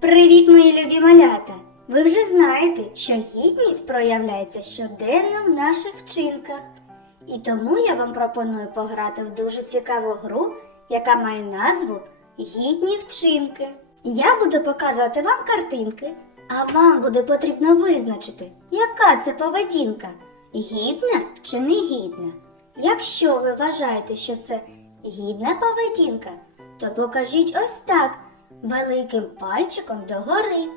Привіт, мої любі малята! Ви вже знаєте, що гідність проявляється щоденно в наших вчинках. І тому я вам пропоную пограти в дуже цікаву гру, яка має назву Гідні вчинки. Я буду показувати вам картинки, а вам буде потрібно визначити, яка це поведінка гідна чи не гідна. Якщо ви вважаєте, що це гідна поведінка, то покажіть ось так великим пальчиком догори.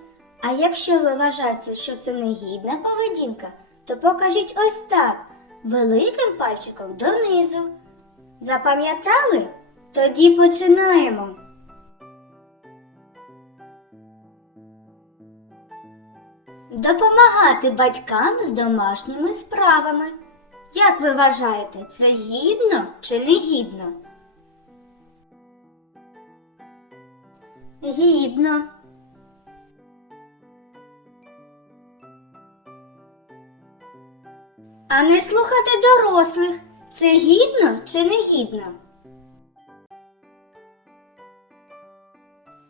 А якщо ви вважаєте, що це негідна поведінка, то покажіть ось так великим пальчиком донизу. Запам'ятали? Тоді починаємо. Допомагати батькам з домашніми справами. Як ви вважаєте, це гідно чи не гідно? А не слухати дорослих це гідно чи не гідно?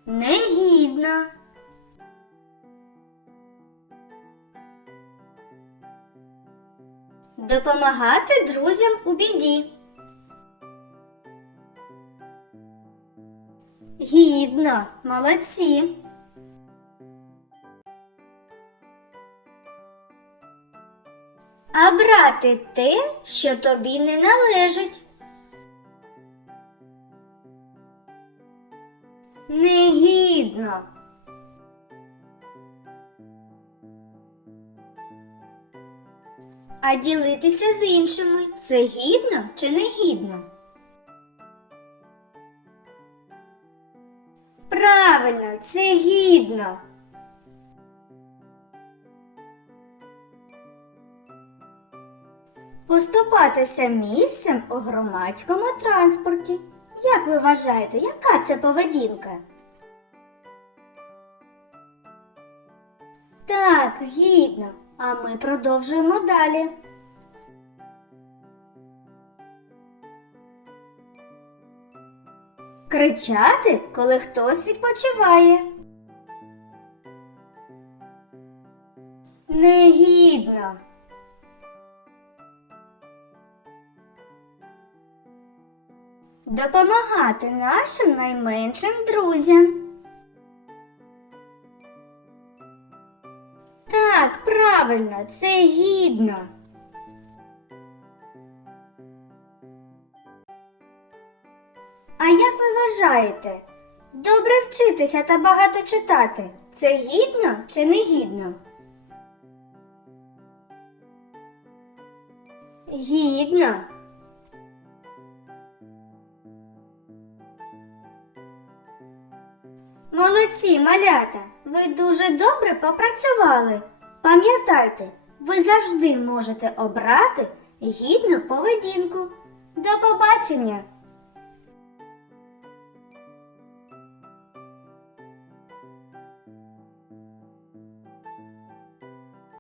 Негідно. Допомагати друзям у біді. Гідно, молодці. А брати те, що тобі не належить. Негідно. А ділитися з іншими це гідно чи не Правильно, це гідно. Поступатися місцем у громадському транспорті. Як ви вважаєте, яка це поведінка? Так, гідно. А ми продовжуємо далі. Кричати, коли хтось відпочиває. Негідно. Допомагати нашим найменшим друзям. Так, правильно, це гідно. Як ви вважаєте, добре вчитися та багато читати це гідно чи не гідно? Гідно. Молодці, малята! Ви дуже добре попрацювали. Пам'ятайте, ви завжди можете обрати гідну поведінку. До побачення!